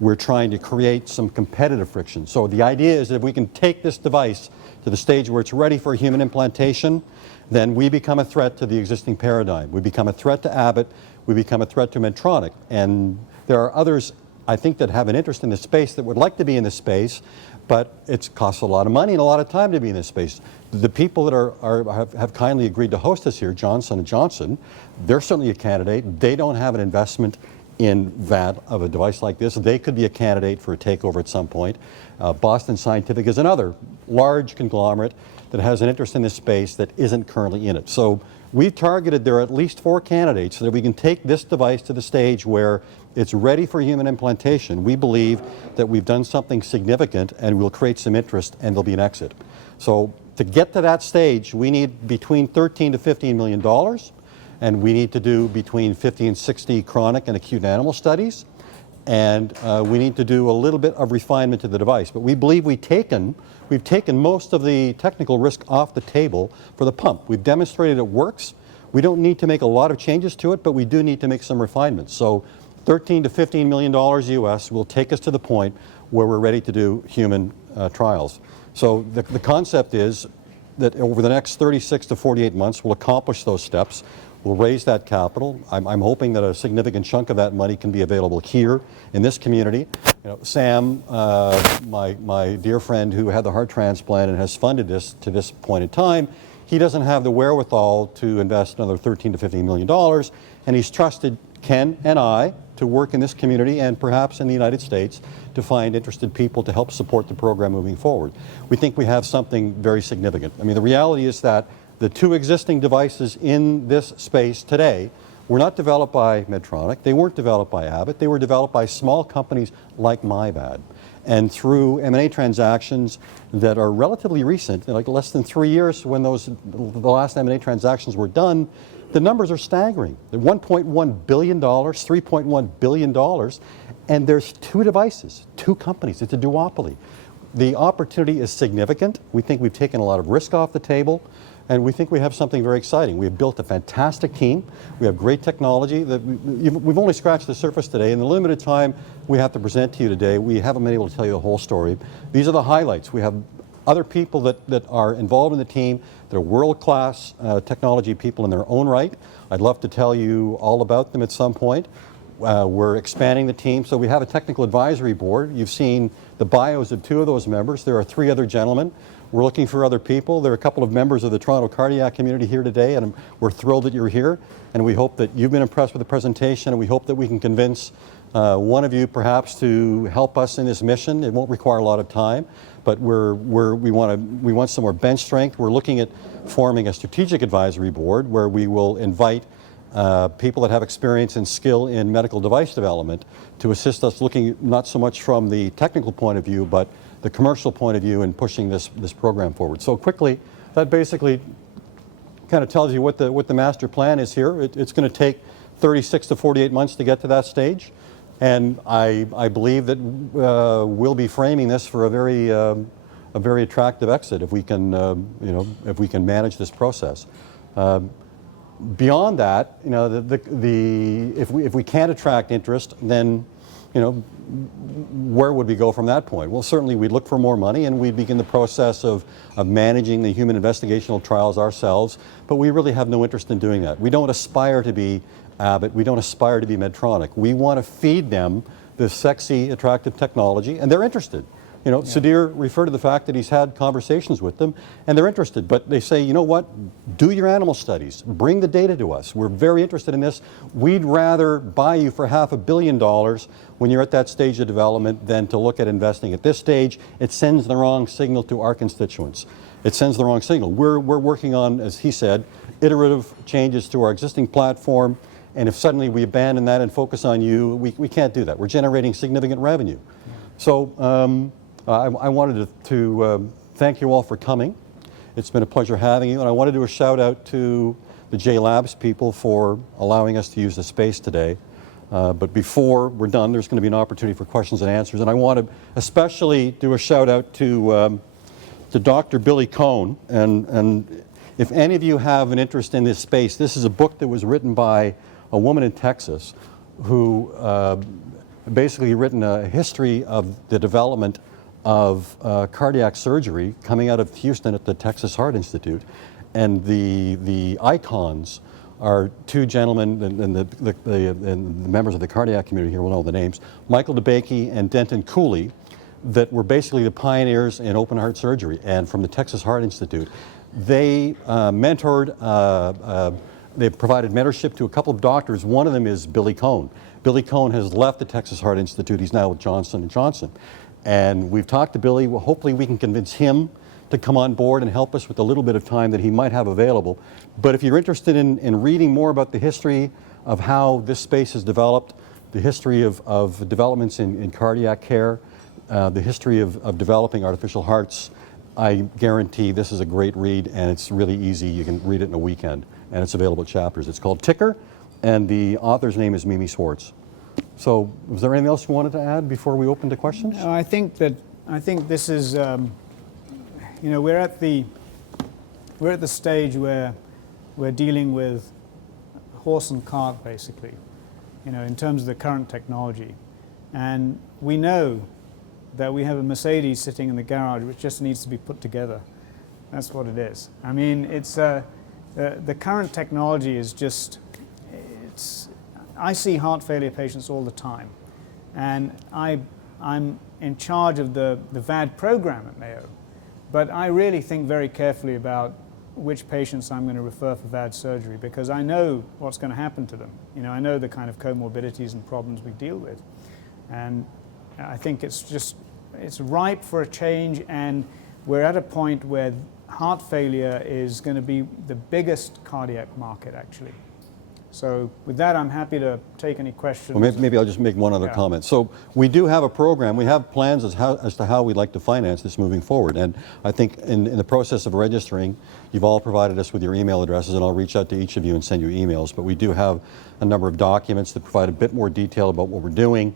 We're trying to create some competitive friction. So the idea is that if we can take this device to the stage where it's ready for human implantation, then we become a threat to the existing paradigm. We become a threat to Abbott. We become a threat to Medtronic. And there are others, I think, that have an interest in this space that would like to be in this space, but it costs a lot of money and a lot of time to be in this space. The people that have kindly agreed to host us here, Johnson & Johnson, they're certainly a candidate. They don't have an investment in VAD of a device like this. They could be a candidate for a takeover at some point. Boston Scientific is another large conglomerate that has an interest in this space that isn't currently in it. So we've targeted, there are at least 4 candidates so that we can take this device to the stage where it's ready for human implantation. We believe that we've done something significant and we'll create some interest and there'll be an exit. So to get to that stage, we need between $13 to $15 million. And we need to do between 50 and 60 chronic and acute animal studies. And we need to do a little bit of refinement to the device. But we believe we've taken most of the technical risk off the table for the pump. We've demonstrated it works. We don't need to make a lot of changes to it, but we do need to make some refinements. So $13 to $15 million US will take us to the point where we're ready to do human trials. So the concept is that over the next 36 to 48 months, we'll accomplish those steps. We'll raise that capital. I'm hoping that a significant chunk of that money can be available here in this community. You know, Sam, my dear friend who had the heart transplant and has funded this to this point in time, he doesn't have the wherewithal to invest another $13 to $15 million, and he's trusted Ken and I to work in this community and perhaps in the United States to find interested people to help support the program moving forward. We think we have something very significant. I mean, the reality is that the 2 existing devices in this space today were not developed by Medtronic. They weren't developed by Abbott. They were developed by small companies like MI-VAD. And through M&A transactions that are relatively recent, like less than 3 years when the last M&A transactions were done, the numbers are staggering. They're $1.1 billion, $3.1 billion, and there's 2 devices, 2 companies. It's a duopoly. The opportunity is significant. We think we've taken a lot of risk off the table. And we think we have something very exciting. We've built a fantastic team. We have great technology. We've only scratched the surface today. In the limited time we have to present to you today, we haven't been able to tell you the whole story. These are the highlights. We have other people that are involved in the team. They're world-class technology people in their own right. I'd love to tell you all about them at some point. We're expanding the team. So we have a technical advisory board. You've seen the bios of 2 of those members. There are 3 other gentlemen. We're looking for other people. There are a couple of members of the Toronto cardiac community here today, and we're thrilled that you're here. And we hope that you've been impressed with the presentation, and we hope that we can convince one of you perhaps to help us in this mission. It won't require a lot of time, but we want some more bench strength. We're looking at forming a strategic advisory board where we will invite people that have experience and skill in medical device development to assist us looking not so much from the technical point of view, but the commercial point of view in pushing this program forward. So quickly, that basically kind of tells you what the master plan is here. It's going to take 36 to 48 months to get to that stage, and I believe that we'll be framing this for a very attractive exit if we can if we can manage this process. Beyond that, if we can't attract interest, then where would we go from that point? Well, certainly we'd look for more money and we'd begin the process of managing the human investigational trials ourselves, but we really have no interest in doing that. We don't aspire to be Abbott, we don't aspire to be Medtronic. We want to feed them this sexy, attractive technology, and they're interested. Sudhir referred to the fact that he's had conversations with them, and they're interested, but they say, you know what, do your animal studies, bring the data to us. We're very interested in this. We'd rather buy you for $500 million when you're at that stage of development than to look at investing. At this stage, it sends the wrong signal to our constituents. It sends the wrong signal. We're working on, as he said, iterative changes to our existing platform, and if suddenly we abandon that and focus on you, we can't do that. We're generating significant revenue. So, I wanted to thank you all for coming. It's been a pleasure having you, and I want to do a shout out to the J Labs people for allowing us to use the space today. But before we're done, there's going to be an opportunity for questions and answers, and I want to especially do a shout out to Dr. Billy Cohn. And if any of you have an interest in this space, this is a book that was written by a woman in Texas who basically written a history of the development of cardiac surgery coming out of Houston at the Texas Heart Institute. And the icons are two gentlemen, and the members of the cardiac community here will know the names, Michael DeBakey and Denton Cooley, that were basically the pioneers in open heart surgery. And from the Texas Heart Institute, they mentored, they provided mentorship to a couple of doctors. One of them is Billy Cohn. Billy Cohn has left the Texas Heart Institute. He's now with Johnson & Johnson. And we've talked to Billy. Well, hopefully we can convince him to come on board and help us with the little bit of time that he might have available. But if you're interested in reading more about the history of how this space has developed, the history of developments in cardiac care, the history of developing artificial hearts, I guarantee this is a great read, and it's really easy. You can read it in a weekend, and it's available at Chapters. It's called Ticker, and the author's name is Mimi Swartz. So, was there anything else you wanted to add before we open to questions? No, I think this is, we're at the stage where we're dealing with horse and cart, basically, in terms of the current technology, and we know that we have a Mercedes sitting in the garage which just needs to be put together. That's what it is. I mean, it's the current technology is just, I see heart failure patients all the time, and I'm in charge of the VAD program at Mayo, but I really think very carefully about which patients I'm going to refer for VAD surgery, because I know what's going to happen to them. I know the kind of comorbidities and problems we deal with, and I think it's ripe for a change, and we're at a point where heart failure is going to be the biggest cardiac market, actually. So with that, I'm happy to take any questions. Well, maybe I'll just make one other comment. So we do have a program. We have plans as to how we'd like to finance this moving forward. And I think in the process of registering, you've all provided us with your email addresses, and I'll reach out to each of you and send you emails. But we do have a number of documents that provide a bit more detail about what we're doing.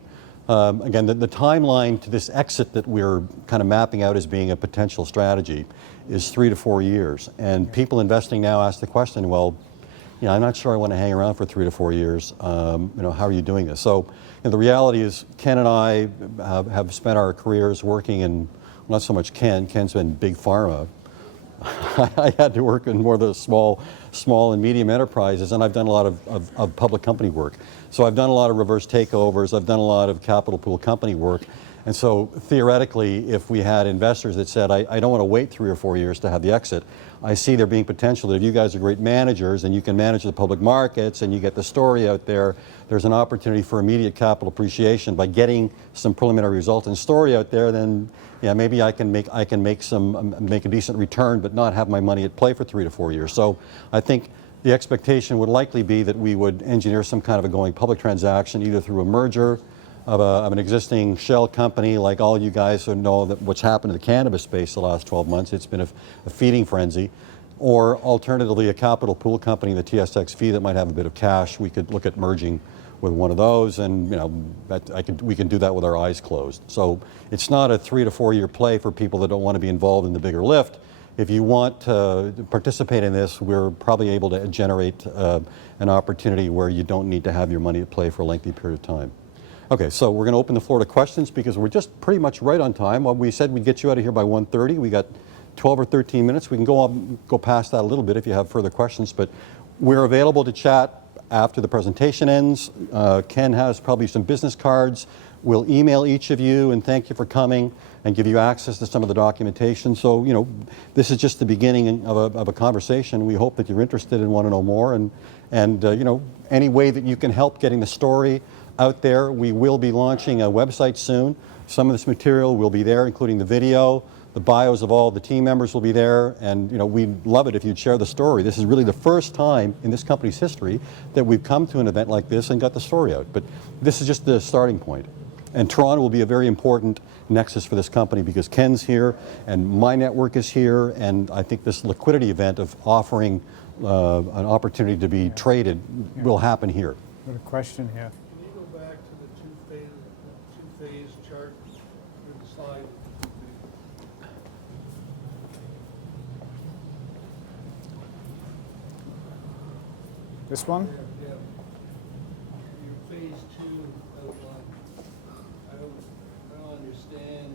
Again, the timeline to this exit that we're kind of mapping out as being a potential strategy is 3 to 4 years. And people investing now ask the question, well, I'm not sure I want to hang around for 3 to 4 years. How are you doing this? So the reality is Ken and I have spent our careers working in, not so much Ken's been big pharma. I had to work in more of the small and medium enterprises, and I've done a lot of public company work. So I've done a lot of reverse takeovers, I've done a lot of capital pool company work, And so theoretically, if we had investors that said, I don't want to wait 3 or 4 years to have the exit, I see there being potential that if you guys are great managers and you can manage the public markets and you get the story out there, there's an opportunity for immediate capital appreciation by getting some preliminary results and story out there. Then, yeah, maybe I can make a decent return, but not have my money at play for 3 to 4 years. So I think the expectation would likely be that we would engineer some kind of a going public transaction, either through a merger of an existing shell company, like all you guys who know that what's happened to the cannabis space the last 12 months. It's been a feeding frenzy. Or alternatively, a capital pool company, the TSXV, that might have a bit of cash. We could look at merging with one of those, and we can do that with our eyes closed. So it's not a 3 to 4 year play for people that don't want to be involved in the bigger lift. If you want to participate in this, we're probably able to generate an opportunity where you don't need to have your money at play for a lengthy period of time. Okay, so we're going to open the floor to questions because we're just pretty much right on time. Well, we said we'd get you out of here by 1:30. We got 12 or 13 minutes. We can go past that a little bit if you have further questions, but we're available to chat after the presentation ends. Ken has probably some business cards. We'll email each of you and thank you for coming and give you access to some of the documentation. So, this is just the beginning of a conversation. We hope that you're interested and want to know more, and any way that you can help getting the story out there. We will be launching a website soon. Some of this material will be there, including the video. The bios of all the team members will be there, and we'd love it if you'd share the story. This is really the first time in this company's history that we've come to an event like this and got the story out. But this is just the starting point. And Toronto will be a very important nexus for this company because Ken's here and my network is here, and I think this liquidity event of offering an opportunity to be traded will happen here. Got a question here. Can you go back to the two-phase chart through the slide? This one? Yeah. Your phase 2 outline. I don't understand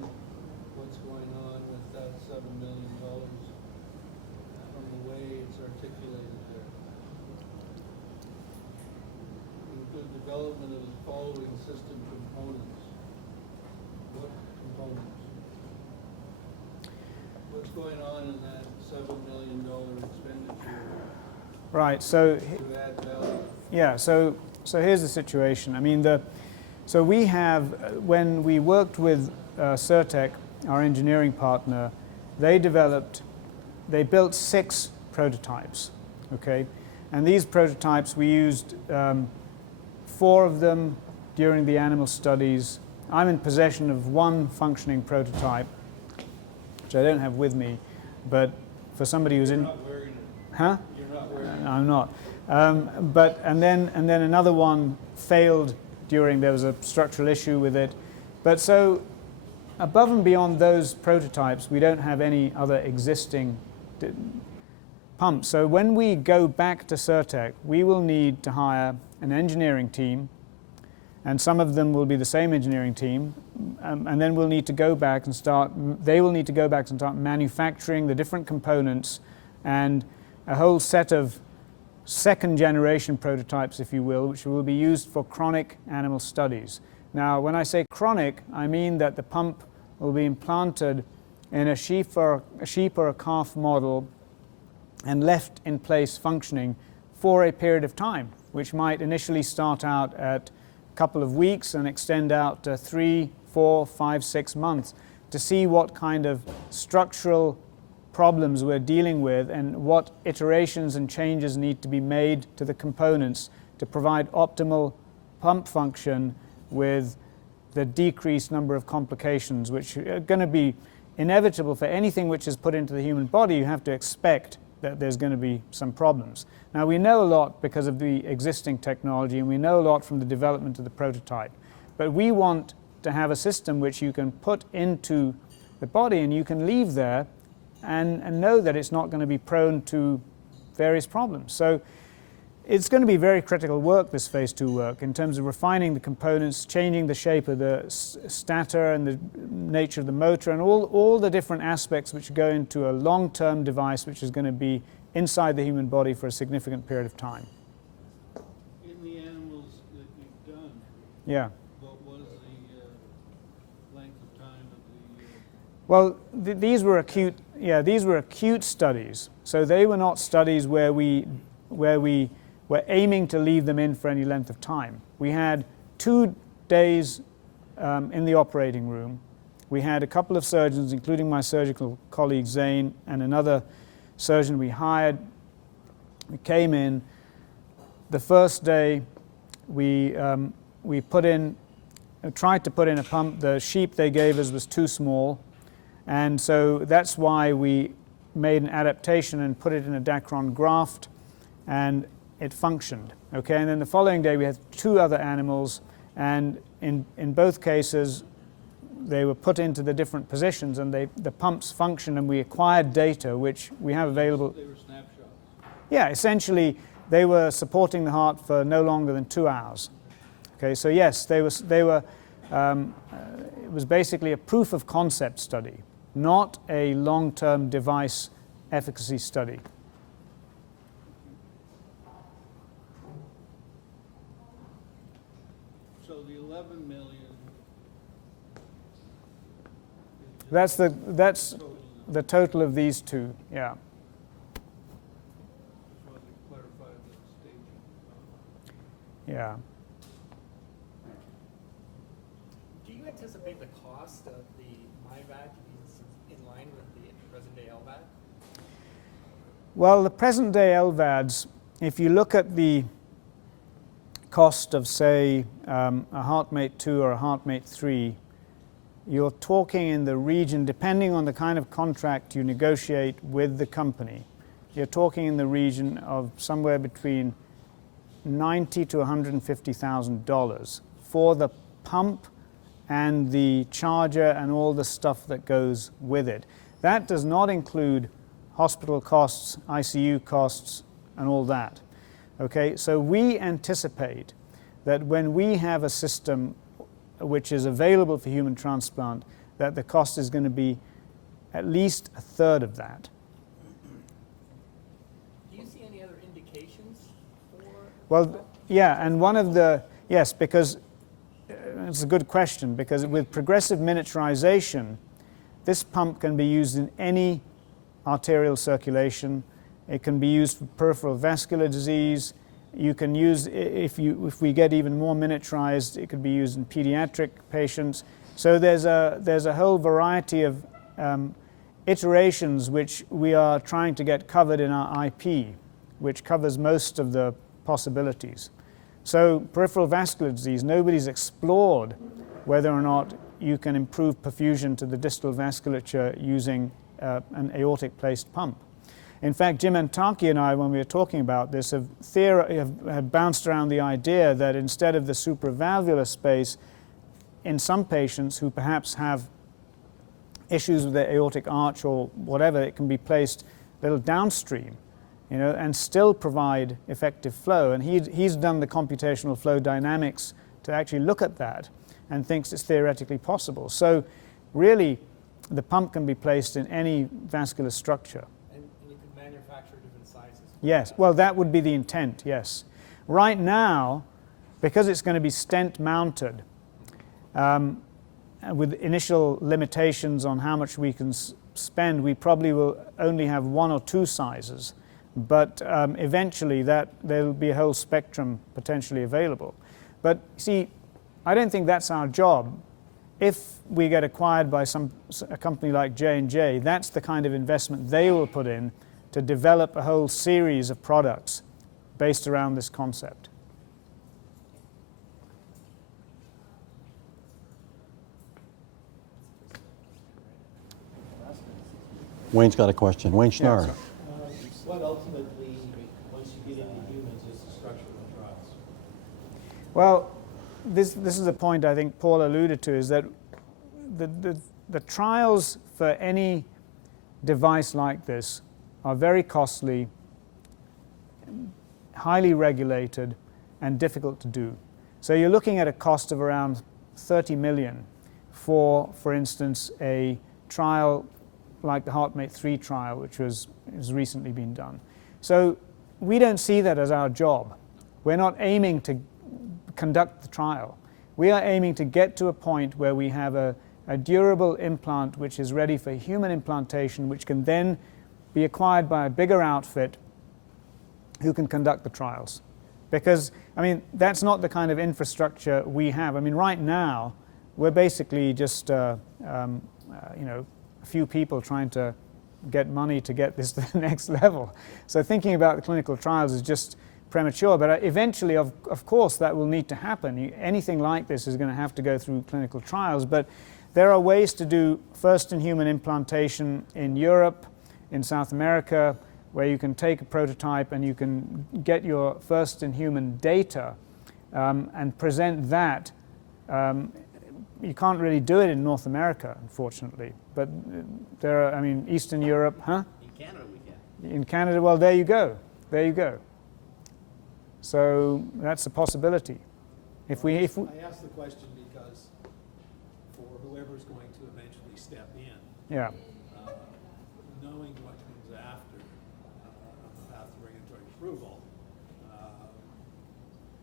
what's going on with that $7 million from the way it's articulated there. The development of the following system components. What components? What's going on in that $7 million expenditure Right, so to add value? yeah, so here's the situation. I mean, so we have, when we worked with Certec, our engineering partner, they built 6 prototypes, okay? And these prototypes, we used 4 of them during the animal studies. I'm in possession of 1 functioning prototype, which I don't have with me, but for somebody who's in... You're not wearing it. Huh? You're not wearing it. No, I'm not. And then another one failed during, there was a structural issue with it. But so above and beyond those prototypes, we don't have any other existing pumps. So when we go back to Certec, we will need to hire an engineering team, and some of them will be the same engineering team, and then we'll need to go back and they will need to go back and start manufacturing the different components and a whole set of second generation prototypes, if you will, which will be used for chronic animal studies. Now, when I say chronic, I mean that the pump will be implanted in a sheep or a calf model and left in place functioning for a period of time, which might initially start out at a couple of weeks and extend out to 3, 4, 5, 6 months to see what kind of structural problems we're dealing with and what iterations and changes need to be made to the components to provide optimal pump function with the decreased number of complications, which are going to be inevitable for anything which is put into the human body. You have to expect that there's going to be some problems. Now, we know a lot because of the existing technology, and we know a lot from the development of the prototype. But we want to have a system which you can put into the body and you can leave there and know that it's not going to be prone to various problems. So it's going to be very critical work, this phase 2 work, in terms of refining the components, changing the shape of the stator and the nature of the motor, and all the different aspects which go into a long-term device which is going to be inside the human body for a significant period of time. In the animals that you've done, Yeah. what was the length of Well, these were acute. Yeah, these were acute studies. So they were not studies where we were aiming to leave them in for any length of time. We had 2 days in the operating room. We had a couple of surgeons, including my surgical colleague Zane and another surgeon we hired. We came in. The first day, we tried to put in a pump. The sheep they gave us was too small, and so that's why we made an adaptation and put it in a Dacron graft, and it functioned. Okay, and then the following day we had 2 other animals, and in both cases they were put into the different positions, and the pumps functioned, and we acquired data which we have available. They were snapshots. Yeah, essentially they were supporting the heart for no longer than 2 hours. Okay, so yes, they were. It was basically a proof of concept study, not a long-term device efficacy study. So the 11 million. That's the total of these 2. Yeah. Just wanted to clarify the staging. Yeah. Do you anticipate the cost of the MI-VAD to be in line with the present-day LVAD? Well, the present-day LVADs, if you look at the cost of, say, a HeartMate 2 or a HeartMate 3, you're talking in the region, depending on the kind of contract you negotiate with the company, you're talking in the region of somewhere between $90,000 to $150,000 for the pump and the charger and all the stuff that goes with it. That does not include hospital costs, ICU costs, and all that. Okay, so we anticipate that when we have a system which is available for human transplant, that the cost is going to be at least a third of that. Do you see any other indications for? Well, yeah, and one of the, yes, because it's a good question, because with progressive miniaturization, this pump can be used in any arterial circulation. It can be used for peripheral vascular disease. You can use, if we get even more miniaturized, it could be used in pediatric patients. So there's a whole variety of iterations which we are trying to get covered in our IP, which covers most of the possibilities. So peripheral vascular disease, nobody's explored whether or not you can improve perfusion to the distal vasculature using an aortic-placed pump. In fact, Jim Antaki and I, when we were talking about this, have bounced around the idea that instead of the supravalvular space, in some patients who perhaps have issues with their aortic arch or whatever, it can be placed a little downstream, you know, and still provide effective flow. And he's done the computational flow dynamics to actually look at that and thinks it's theoretically possible. So really, the pump can be placed in any vascular structure. And you could manufacture different sizes? Yes, well, that would be the intent, yes. Right now, because it's going to be stent mounted, with initial limitations on how much we can spend, we probably will only have 1 or 2 sizes. But eventually there will be a whole spectrum potentially available. But see, I don't think that's our job. If we get acquired by a company like J&J, that's the kind of investment they will put in to develop a whole series of products based around this concept. Wayne's got a question. Wayne Schnarr. What ultimately, once you get into humans, is the structure of the trials? Well, this is a point I think Paul alluded to, is that the trials for any device like this are very costly, highly regulated, and difficult to do. So you're looking at a cost of around 30 million for instance, a trial like the HeartMate 3 trial, which has recently been done. So we don't see that as our job. We're not aiming to conduct the trial. We are aiming to get to a point where we have a a durable implant which is ready for human implantation, which can then be acquired by a bigger outfit who can conduct the trials. Because, I mean, that's not the kind of infrastructure we have. I mean, right now, we're basically just, you know, a few people trying to get money to get this to the next level. So thinking about the clinical trials is just premature. But eventually, of course, that will need to happen. Anything like this is going to have to go through clinical trials. But there are ways to do first-in-human implantation in Europe, in South America, where you can take a prototype and you can get your first-in-human data and present that. You can't really do it in North America, unfortunately. But there are, I mean, Eastern Europe, huh? In Canada we can. In Canada, well, there you go. There you go. So that's a possibility. I ask the question because for whoever's going to eventually step in, Yeah. knowing what comes after on the path to regulatory approval,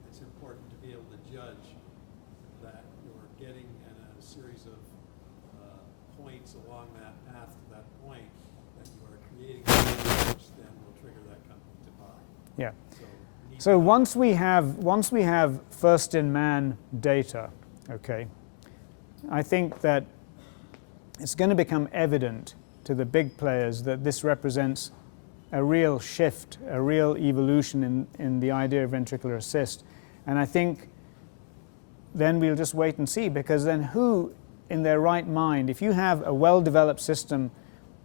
it's important to be able to judge that you're getting in a series of points along that path to that point that you are creating which then will trigger that company to buy. Yeah. So, So once we have first-in-man data, okay, I think that it's going to become evident to the big players that this represents a real shift, a real evolution in the idea of ventricular assist. And I think then we'll just wait and see, because then who in their right mind, if you have a well-developed system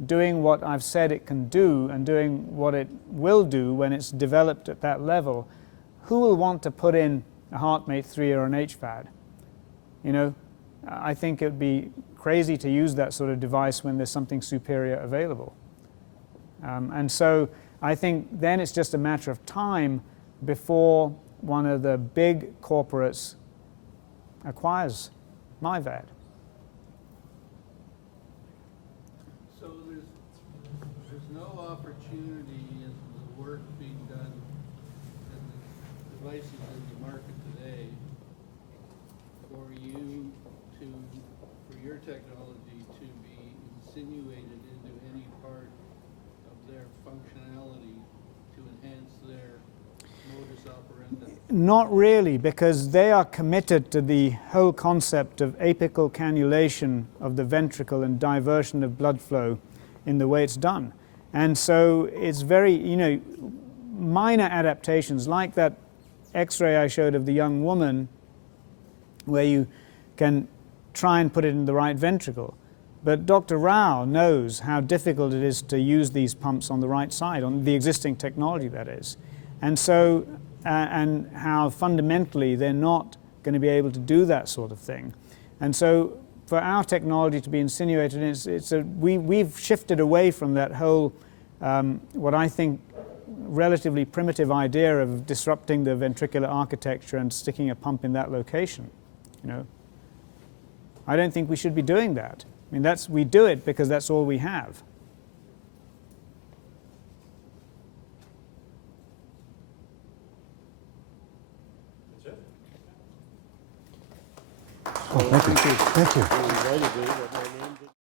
doing what I've said it can do and doing what it will do when it's developed at that level, who will want to put in a HeartMate 3 or an HVAD? You know, I think it would be crazy to use that sort of device when there's something superior available. And so I think then it's just a matter of time before one of the big corporates acquires MIVAD. So there's no opportunity in the work being done and the devices in the market today for you to, for your technology to be insinuated into any part of their functionality to enhance their modus operandi? Not really, because they are committed to the whole concept of apical cannulation of the ventricle and diversion of blood flow in the way it's done. And so it's very, you know, minor adaptations like that X-ray I showed of the young woman where you can try and put it in the right ventricle. But Dr. Rao knows how difficult it is to use these pumps on the right side, on the existing technology that is. And so and how fundamentally they're not going to be able to do that sort of thing. And so for our technology to be insinuated, we've shifted away from that whole, what I think, relatively primitive idea of disrupting the ventricular architecture and sticking a pump in that location. You know, I don't think we should be doing that. I mean, we do it because that's all we have. Oh, thank you. Thank you. Invited me, but my name didn't